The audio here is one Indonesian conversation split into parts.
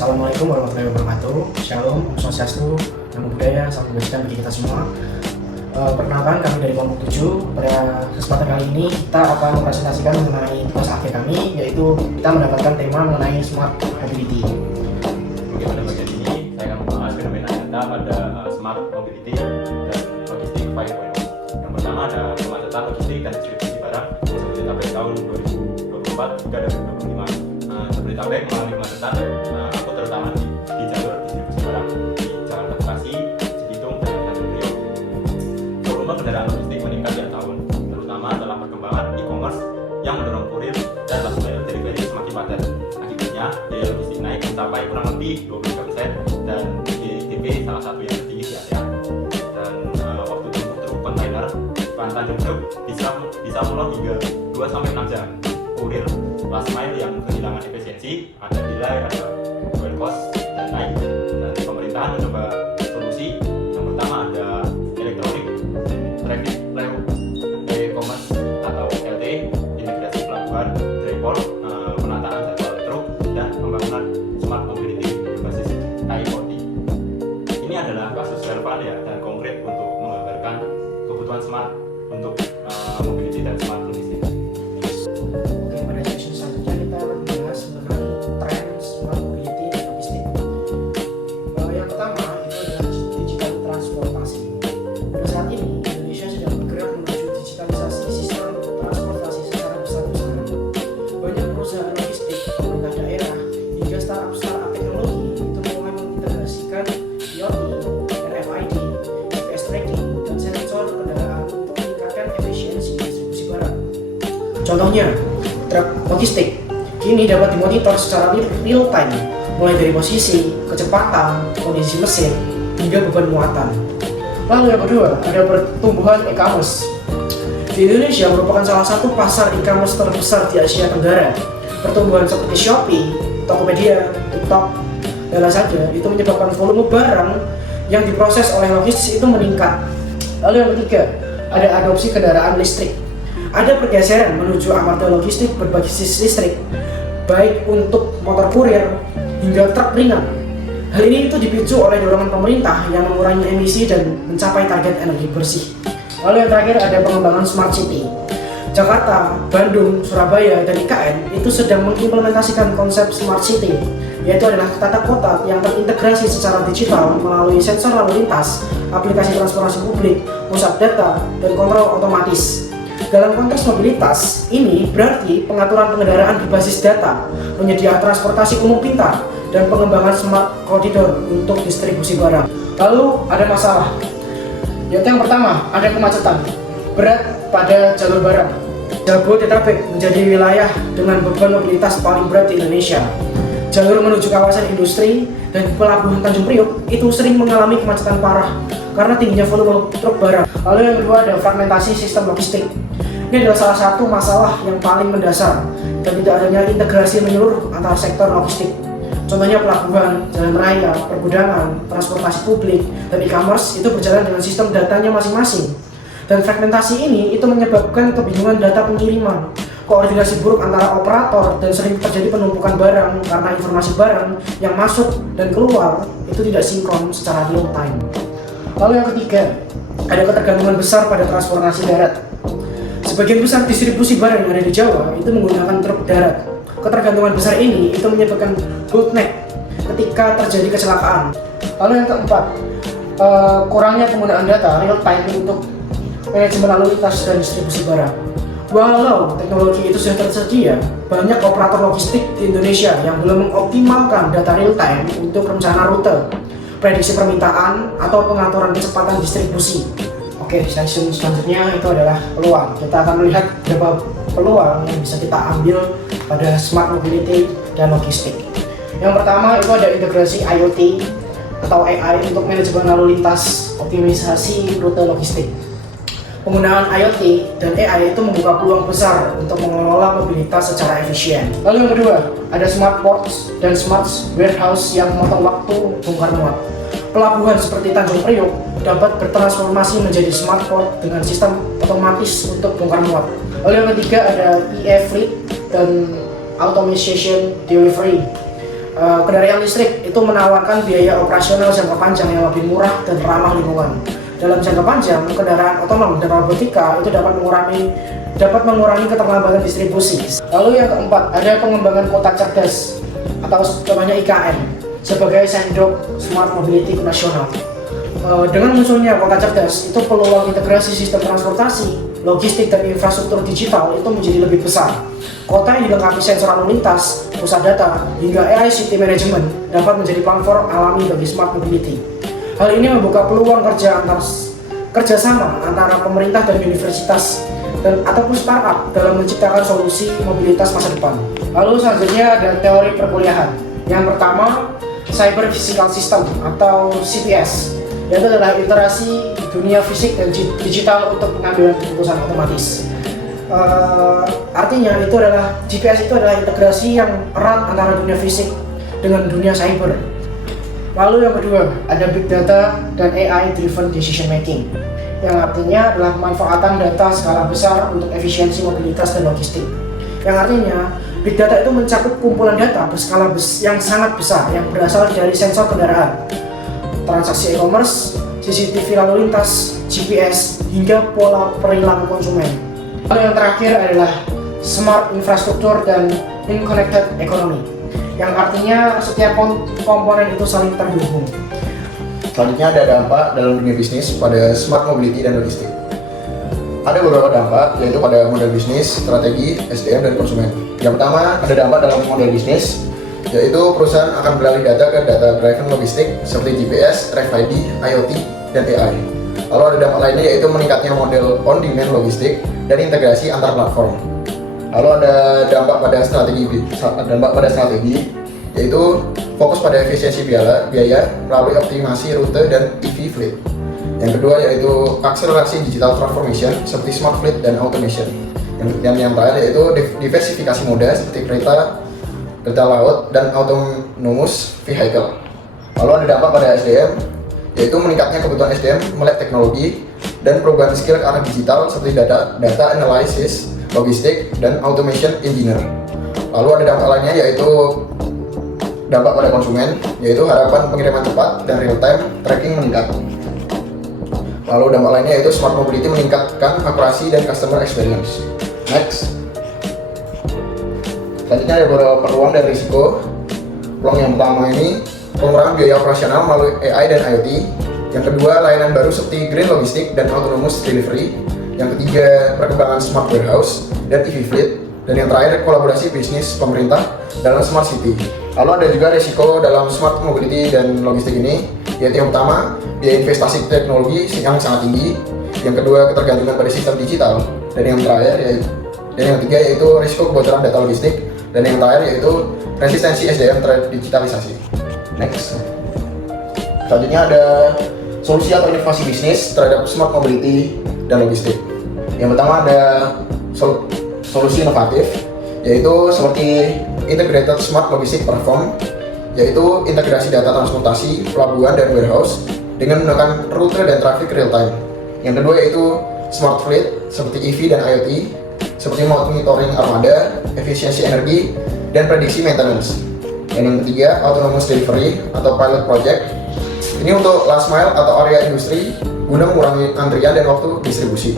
Assalamualaikum warahmatullahi wabarakatuh. Shalom, Om Swastiastu, Namo Buddhaya, salam kebajikan bagi kita semua. Perkenalkan, kami dari kelompok 7. Pada kesempatan kali ini kita akan mempresentasikan mengenai tugas akhir kami, yaitu kita mendapatkan tema mengenai smart mobility. Oke, pada bagian ini saya akan membahas fenomena data pada smart mobility dan logistik 5.0. Yang pertama ada kemacetan logistik dan distribusi barang seperti tabel tahun 2024 hingga 2025. Seperti tabel mengalami kemacetan, terutama di jalur distribusi barang di Jakarta Bekasi, Cibitung, dan Tanjung Priok. Volume kendaraan logistik meningkat tiap tahun, terutama dalam perkembangan e-commerce yang mendorong kurir dan last mile delivery semakin padat. Akibatnya, biaya logistik naik mencapai kurang lebih 23% dan GDP salah satu yang tertinggi di Asia. Dan waktu tempuh truk kontainer depan Tanjung Priok bisa molor hingga 2-6 jam. Kurir last mile yang kehilangan efisiensi, ada delay, ada fuel cost dan naik. Dan pemerintahan mencoba solusi. Yang pertama ada electronic traffic flow e-commerce atau LT, integrasi pelabuhan, depot, penataan jadwal truk, dan pembangunan smart mobility berbasis IoT. Ini adalah kasus relevan ya dan konkret untuk menggambarkan kebutuhan smart untuk mobility dan smart logistik. Oke, pada sesi selanjutnya kita akan membahas mengenai tren smart mobility dan logistik. Yang pertama itu adalah digital transportasi. Pada saat ini Indonesia sedang bergerak menuju digitalisasi sistem transportasi secara besar-besaran. Banyak perusahaan logistik, pemerintah daerah, hingga startup teknologi itu mulai mengintegrasikan IoT, RFID, GPS tracking, dan sensor kendaraan untuk meningkatkan efisiensi distribusi barang. Contohnya, truk logistik kini dapat dimonitor secara real time, mulai dari posisi, kecepatan, kondisi mesin, hingga beban muatan. Lalu yang kedua, ada pertumbuhan e-commerce. Di Indonesia merupakan salah satu pasar e-commerce terbesar di Asia Tenggara. Pertumbuhan seperti Shopee, Tokopedia, TikTok, dan lain saja itu menyebabkan volume barang yang diproses oleh logistik itu meningkat. Lalu yang ketiga, ada adopsi kendaraan listrik. Ada pergeseran menuju armada logistik berbasis listrik, baik untuk motor kurir hingga truk ringan. Hal ini itu dipicu oleh dorongan pemerintah yang mengurangi emisi dan mencapai target energi bersih. Lalu yang terakhir ada pengembangan smart city. Jakarta, Bandung, Surabaya, dan IKN itu sedang mengimplementasikan konsep smart city, yaitu adalah tata kota yang terintegrasi secara digital melalui sensor lalu lintas, aplikasi transportasi publik, pusat data, dan kontrol otomatis. Dalam konteks mobilitas, ini berarti pengaturan pengendaraan berbasis data, penyedia transportasi umum pintar, dan pengembangan smart corridor untuk distribusi barang. Lalu ada masalah, yaitu yang pertama, ada kemacetan berat pada jalur barang. Jabodetabek menjadi wilayah dengan beban mobilitas paling berat di Indonesia. Jalur menuju kawasan industri dan pelabuhan Tanjung Priok itu sering mengalami kemacetan parah karena tingginya volume truk barang. Lalu yang kedua ada fragmentasi sistem logistik. Ini adalah salah satu masalah yang paling mendasar dan tidak adanya integrasi menyeluruh antara sektor logistik. Contohnya pelabuhan, jalan raya, pergudangan, transportasi publik, dan e-commerce itu berjalan dengan sistem datanya masing-masing. Dan fragmentasi ini itu menyebabkan kebingungan data pengiriman, koordinasi buruk antara operator, dan sering terjadi penumpukan barang karena informasi barang yang masuk dan keluar itu tidak sinkron secara real time. Lalu yang ketiga, ada ketergantungan besar pada transportasi darat. Sebagian besar distribusi barang yang ada di Jawa itu menggunakan truk darat. Ketergantungan besar ini itu menyebabkan bottleneck ketika terjadi kecelakaan. Lalu yang keempat, kurangnya penggunaan data real time untuk manajemen lalu lintas dan distribusi barang. Walau teknologi itu sudah tersedia, banyak operator logistik di Indonesia yang belum mengoptimalkan data real time untuk rencana rute, prediksi permintaan, atau pengaturan kecepatan distribusi. Oke, section selanjutnya itu adalah peluang. Kita akan melihat beberapa peluang yang bisa kita ambil pada smart mobility dan logistik. Yang pertama itu ada integrasi IoT atau AI untuk manajemen lalu lintas, optimisasi rute logistik. Penggunaan IoT dan AI itu membuka peluang besar untuk mengelola mobilitas secara efisien. Lalu yang kedua, ada smart ports dan smart warehouse yang memotong waktu bongkar muat. Pelabuhan seperti Tanjung Priok dapat bertransformasi menjadi smart port dengan sistem otomatis untuk bongkar muat. Lalu yang ketiga ada e-fleet dan automation delivery. kendaraan listrik itu menawarkan biaya operasional jangka panjang yang lebih murah dan ramah lingkungan. Dalam jangka panjang, kendaraan otonom dan robotika itu dapat mengurangi keterlambatan distribusi. Lalu yang keempat, ada pengembangan kota cerdas atau contohnya IKN sebagai sendok smart mobility nasional. Dengan munculnya kota cerdas, itu peluang integrasi sistem transportasi, logistik, dan infrastruktur digital itu menjadi lebih besar. Kota yang dilengkapi sensor lalu lintas, pusat data, hingga AI city management dapat menjadi platform alami bagi smart mobility. Hal ini membuka peluang kerjasama antara pemerintah dan universitas ataupun startup dalam menciptakan solusi mobilitas masa depan. Lalu selanjutnya ada teori perkuliahan. Yang pertama, Cyber Physical System atau CPS, yaitu adalah interaksi dunia fisik dan digital untuk pengambilan keputusan otomatis. Artinya GPS itu adalah integrasi yang erat antara dunia fisik dengan dunia cyber. Lalu yang kedua, ada Big Data dan AI Driven Decision Making, yang artinya adalah pemanfaatan data skala besar untuk efisiensi mobilitas dan logistik. Yang artinya, Big Data itu mencakup kumpulan data berskala yang sangat besar yang berasal dari sensor kendaraan, transaksi e-commerce, CCTV lalu lintas, GPS, hingga pola perilaku konsumen. Lalu yang terakhir adalah Smart Infrastruktur dan Connected Economy, yang artinya setiap komponen itu saling terhubung. Selanjutnya ada dampak dalam dunia bisnis pada smart mobility dan logistik. Ada beberapa dampak, yaitu pada model bisnis, strategi, SDM, dan konsumen. Yang pertama, ada dampak dalam model bisnis, yaitu perusahaan akan beralih data ke data-driven logistik seperti GPS, RFID, IoT, dan AI. Lalu ada dampak lainnya, yaitu meningkatnya model on-demand logistik dan integrasi antar platform. Lalu ada dampak pada strategi, yaitu fokus pada efisiensi biaya melalui optimasi rute dan EV fleet. Yang kedua yaitu akselerasi digital transformation seperti smart fleet dan automation. Yang terakhir yaitu diversifikasi moda seperti kereta laut dan autonomous vehicle. Lalu ada dampak pada SDM, yaitu meningkatnya kebutuhan SDM melek teknologi dan perubahan skill ke arah digital seperti data analysis, logistik, dan automation engineer. Lalu ada dampak lainnya yaitu dampak pada konsumen, yaitu harapan pengiriman cepat dan real-time tracking meningkat. Lalu dampak lainnya yaitu smart mobility meningkatkan akurasi dan customer experience. Next. Selanjutnya ada beberapa peluang dan risiko. Peluang yang pertama ini pengurangan biaya operasional melalui AI dan IoT. Yang kedua, layanan baru seperti green logistik dan autonomous delivery. Yang ketiga, perkembangan smart warehouse dan EV fleet. Dan yang terakhir, kolaborasi bisnis pemerintah dalam smart city. Lalu ada juga risiko dalam smart mobility dan logistik ini, yaitu yang pertama, biaya investasi teknologi yang sangat tinggi. Yang kedua, ketergantungan pada sistem digital. Dan yang ketiga yaitu risiko kebocoran data logistik. Dan yang terakhir yaitu resistensi SDM terhadap digitalisasi. Next. Selanjutnya ada solusi atau inovasi bisnis terhadap smart mobility dan logistik. Yang pertama ada solusi inovatif, yaitu seperti integrated smart logistic platform, yaitu integrasi data transportasi, pelabuhan, dan warehouse dengan menggunakan rute dan traffic real time. Yang kedua yaitu smart fleet seperti EV dan IoT, seperti monitoring armada, efisiensi energi, dan prediksi maintenance. Dan yang ketiga, autonomous delivery atau pilot project. Ini untuk last mile atau area industri guna mengurangi antrian dan waktu distribusi.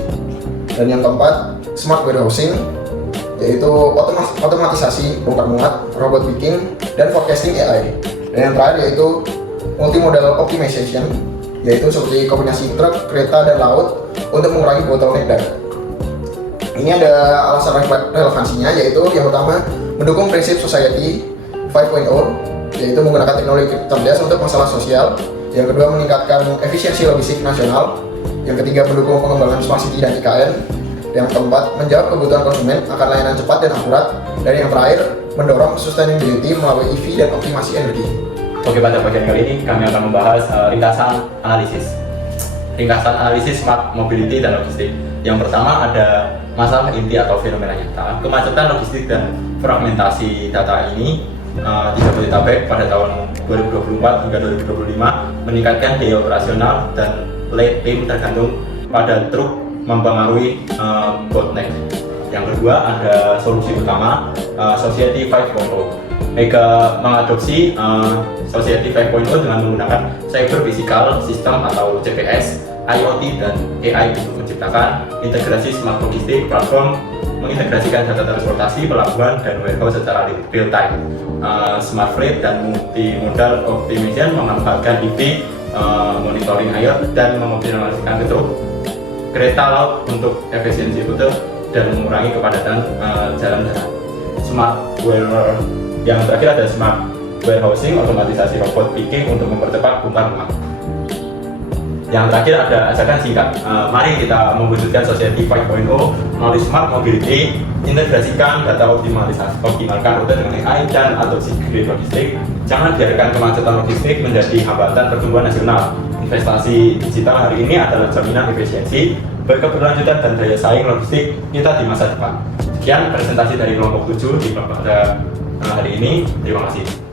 Dan yang keempat, smart warehousing, yaitu otomatisasi bongkar muat, robot picking, dan forecasting AI. Dan yang terakhir yaitu multimodal optimization, yaitu seperti kombinasi truk, kereta, dan laut untuk mengurangi bottleneck data. Ini ada alasan relevansinya, yaitu yang pertama mendukung prinsip society 5.0, yaitu menggunakan teknologi cerdas untuk masalah sosial. Yang kedua meningkatkan efisiensi logistik nasional. Yang ketiga mendukung pengembangan smart city dan IKN. Yang keempat menjawab kebutuhan konsumen akan layanan cepat dan akurat. Dan yang terakhir mendorong sustainability melalui EV dan optimasi energi. Oke, pada bagian kali ini kami akan membahas ringkasan analisis smart mobility dan logistik. Yang pertama ada masalah inti atau fenomena nyata. Kemacetan logistik dan fragmentasi data ini di Jabodetabek pada tahun 2024 hingga 2025 meningkatkan biaya operasional dan lead time tergantung pada truk mempengaruhi bottleneck. Yang kedua ada solusi utama Society 5.0, mengadopsi Society 5.0 dengan menggunakan Cyber Physical System atau CPS, IoT dan AI untuk menciptakan integrasi smart logistik platform, mengintegrasikan data transportasi, pelabuhan, dan warehouse secara real time. Smart fleet dan multimodal optimization memanfaatkan EV, monitoring air, dan mengoptimalisasikan kereta laut untuk efisiensi rute dan mengurangi kepadatan jalan darat. Smart warehouse yang terakhir ada smart warehousing, otomatisasi robot picking untuk mempercepat bongkar muat. Yang terakhir ada ajakan singkat. Mari kita mewujudkan Society 5.0 melalui smart mobility, integrasikan data, optimalkan rute dengan AI dan adopsi green logistik. Jangan biarkan kemacetan logistik menjadi hambatan pertumbuhan nasional. Investasi digital hari ini adalah jaminan efisiensi, berkeberlanjutan dan daya saing logistik kita di masa depan. Sekian presentasi dari kelompok 7 pada hari ini. Terima kasih.